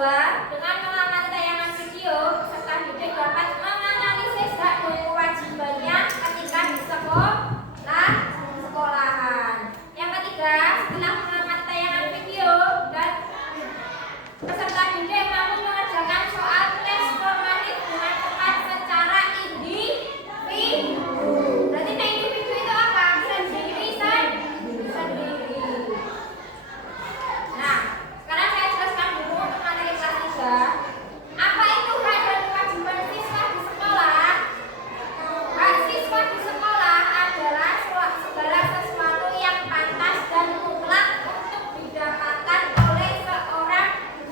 kedua, dengan mengamati tayangan video, peserta didik dapat menganalisis hak dan kewajibannya ketika di sekolahan. Yang ketiga, setelah mengamati tayangan video dan peserta didik mampu mengerjakan soal tes formatif dengan tepat secara individu. Berarti individu itu apa? Sendiri. Nah, sekarang saya jelaskan dulu untuk materi kelas 3. Apa itu hak dan kewajiban siswa di sekolah? Hak siswa di sekolah adalah segala sesuatu yang pantas dan mutlak untuk didapatkan oleh seorang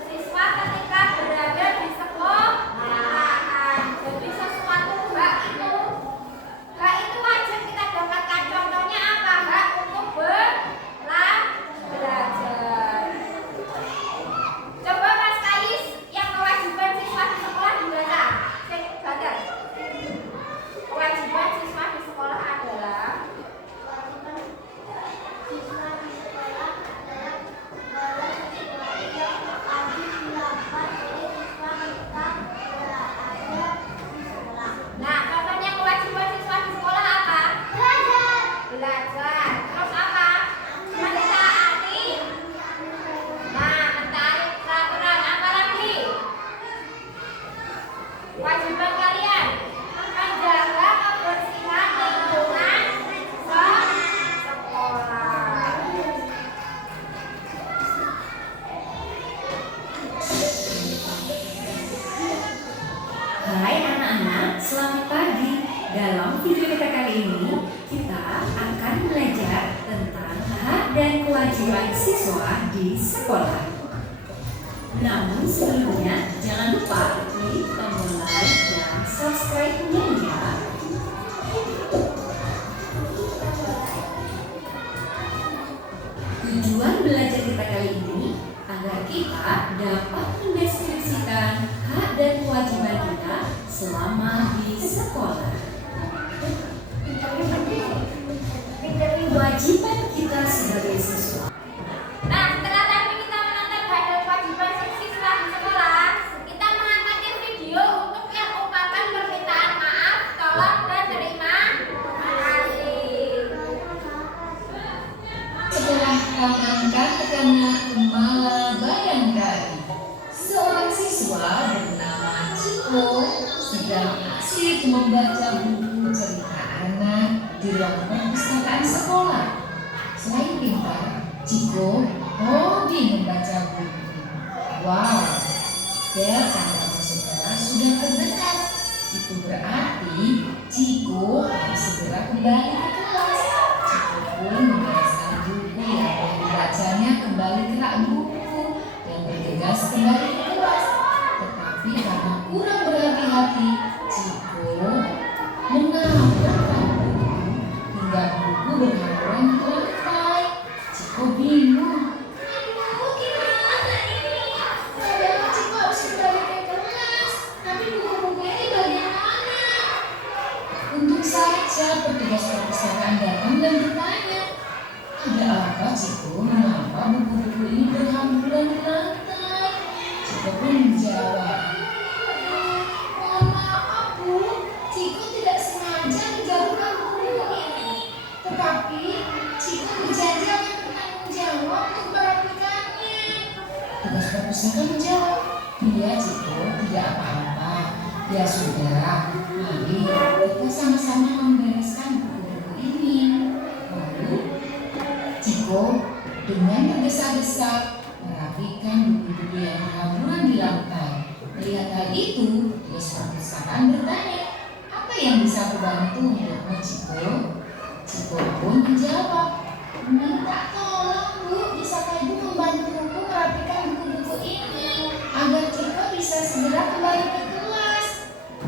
siswa ketika berada di sekolahan. Jadi sesuatu hak itu wajib kita dapatkan. Contohnya apa? Hak untuk belajar. Coba Mas Kais, yang kewajiban siswa di sekolah dibaca. Baca. Kewajiban siswa di sekolah adalah Nah, contohnya kewajiban siswa di sekolah apa? Belajar. Terus apa? Mentaati. Nah, mentaati peraturan. Apa lagi? Kewajiban kalian menjaga kebersihan lingkungan sekolah. Hai anak-anak, selamat pagi. Dalam video kita kali ini, kita akan belajar tentang hak dan kewajiban siswa di sekolah. Namun sebelumnya, jangan lupa klik tombol like dan subscribe-nya ya. Tujuan belajar kita kali ini agar kita dapat mendeskripsikan hak dan kewajiban kita selama di sekolah. Kewajiban kita sebagai siswa. Nah, setelah tadi kita menonton hak dan kewajiban siswa di sekolah, kita mengamati video untuk yang ungkapan permintaan maaf, tolong dan terima kasih. Setelah angkat tekanlah kepala, bayangkan seorang siswa bernama Ciko sedang asik membaca buku cerita anak di ruang perpustakaan sekolah. Selain pintar, Ciko hobi membaca buku. Wow, bel tanda masuk kelas sudah terdengar. Itu berarti Ciko harus segera kembali ke kelas. Ciko pun membereskan buku yang telah dibacanya kembali ke rak buku dan bergegas kembali ke kelas. Tetapi karena kurang berhati-hati, Ciko menabrak rak buku hingga buku berhamburan di lantai. Ciko bingung. Aduh, gimana ini? Padahal Ciko harus kembali ke kelas, tapi buku-bukunya di bagian mana? Untung saja petugas perpustakaan datang dan bertanya, ada apa Ciko? Mengapa buku-buku ini berhamburan di lantai? Ciko pun menjawab, mohon maaf Bu, Ciko tidak sengaja menjatuhkan buku ini. Tetapi Ciko berjanji akan bertanggung jawab untuk merapikannya. Tugas perpustakaan menjawab, iya Ciko, tidak apa-apa. Ya sudah, mari kita sama-sama membereskan buku-buku ini. Lalu Ciko dengan tergesa-gesa merapikan buku-buku yang berhamburan di lantai. Melihat hal itu, tugas perpustakaan bertanya, apa yang bisa aku bantu untukmu Ciko? Ciko pun menjawab, minta tolong Bu, bisakah Ibu membantuku merapikan buku-buku ini agar Ciko bisa segera kembali ke kelas?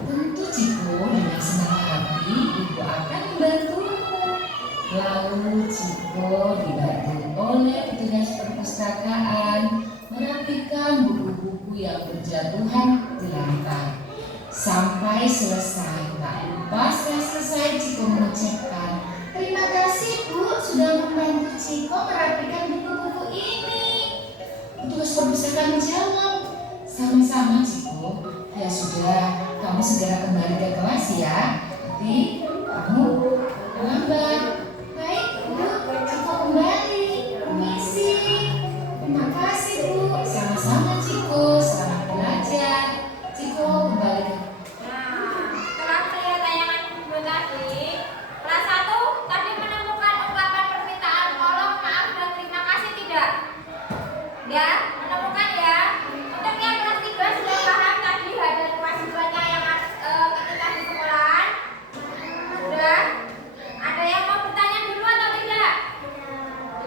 Tentu Ciko dengan senang hati Ibu akan membantumu. Lalu Ciko dibantu oleh petugas perpustakaan merapikan buku-buku yang berjatuhan di lantai. Sampai selesai, tak lupa setelah selesai Ciko mengucapkan, terima kasih Bu sudah membantu Ciko merapikan buku-buku ini. Petugas perpustakaan menjawab, Sama-sama, Ciko. Ya sudah, kamu segera kembali ke kelas ya. Nanti kamu terlambat. Baik, Bu. Ciko kembali. Permisi. Terima kasih, Bu. Sama-sama, Ciko. Selamat belajar. Ciko kembali ke Nah, setelah melihat tayangan video tadi, kelas 1 tadi menemukan ungkapan permintaan tolong, maaf, dan terima kasih tidak? Ya, menemukan ya. Untuk yang kelas 3 sudah paham tadi hak dan kewajibannya yang ketika di sekolah? Sudah? Ada yang mau bertanya dulu atau tidak?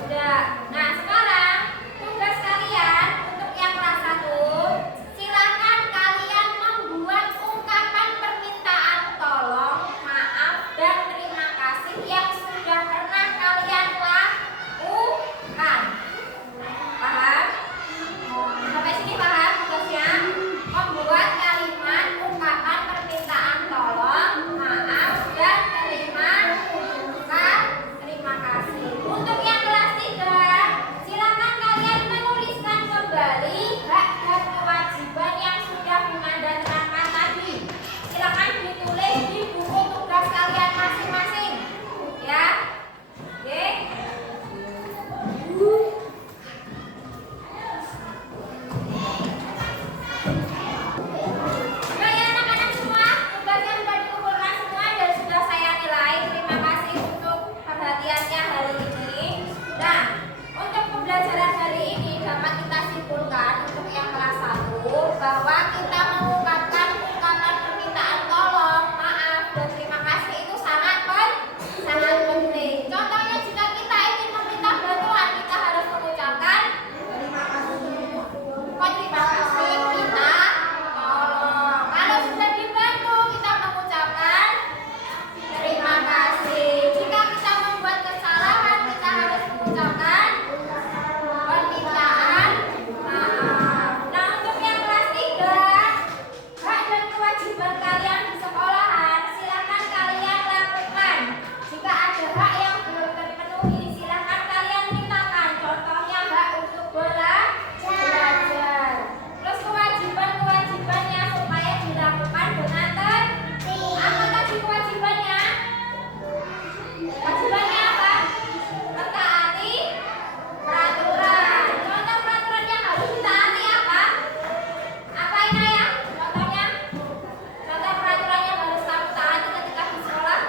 Tidak. Nah, sekarang tugas kalian untuk yang kelas 1, silakan kalian membuat ungkapan permintaan tolong, maaf, dan terima kasih yang sudah pernah kalian lakukan. Paham? Sampai sini paham tugasnya? Membuat kalimat ungkapan permintaan tolong, maaf, dan terima kasih. Untuk yang kelas 3, silakan kalian menuliskan kembali hak dan kewajiban yang sudah Bunda terangkan tadi. Silakan ditulis di buku tugas kalian masing-masing. Ya. Oke. Oke ya anak-anak semua, tugasnya sudah dikumpulkan semua dan sudah saya nilai. Terima kasih untuk perhatiannya hari ini. Nah, untuk pembelajaran hari ini dapat kita simpulkan untuk yang kelas 1 bahwa kita mengungkapkan ungkapan permintaan tolong, maaf, dan terima kasih itu sangat penting. Contohnya jika kita ingin meminta bantuan, kita harus mengucapkan terima kasih. Kok terima kasih kita tolong. Kalau sudah dibantu, kita mengucapkan terima kasih. Jika kita membuat kesalahan, kita harus mengucapkan permintaan maaf. Nah, untuk yang kelas 3, hak dan kewajiban kalian di sekolahan silakan kalian lakukan. Jika ada hak yang belum terpenuhi, silakan kalian mintakan. Contohnya hak untuk belajar. Terus kewajibannya supaya dilakukan dengan tertib. Apa tadi kewajibannya? Kewajibannya apa? Mentaati peraturan. Contoh peraturan yang harus ditaati apa? Apa ini ya? Contohnya? Contoh peraturan yang harus kamu taati ketika di sekolah?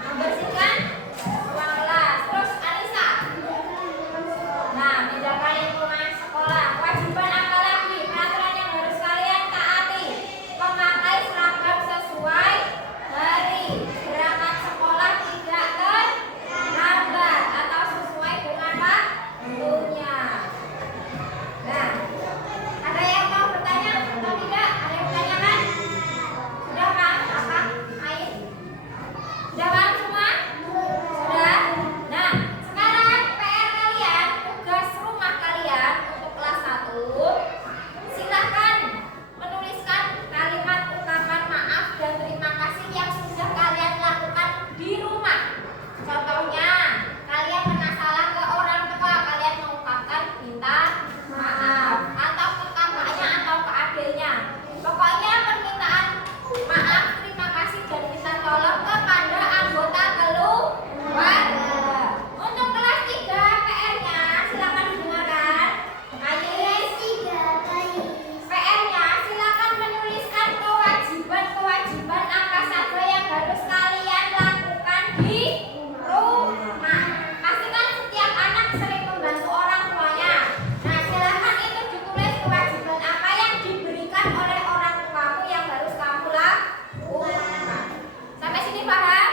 Membersihkan ruang kelas. Terus Anissa. Nah, bedakan lingkungan sekolah. Kewajiban apa lagi? Peraturan yang harus kalian taati. Memakai seragam sesuai hari. Berangkat sekolah tidak terlambat atau sesuai dengan waktunya. Nah, ada yang mau bertanya atau tidak? Ada yang bertanyakan? Sudah kan? Apa? Ain? Sudah paham semua? Sudah? Nah, sekarang PR kalian, tugas rumah kalian untuk kelas 1, silakan menuliskan kalimat ungkapan maaf dan terima kasih yang sudah kalian lakukan di rumah. Contohnya, kalian pernah salah ke orang tua, kalian mengungkapkan minta maaf, atau ke kakaknya atau ke adiknya. Pokoknya permintaan maaf, terima kasih dan minta tolong kepada anggota keluarga. Untuk kelas 3 PR-nya silakan didengarkan. Ais. PR-nya silakan menuliskan kewajiban apa saja yang harus kalian lakukan di rumah. Pastikan setiap anak sering membantu orang tuanya. Nah, silakan itu ditulis kewajiban apa yang diberikan oleh orang tuamu yang harus kamu lakukan. Sampai sini paham?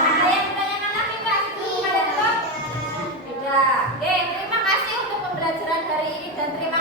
Ada yang ditanyakan lagi nggak sebelum pada tutup? Tidak. Oke, terima kasih untuk pembelajaran hari ini dan terima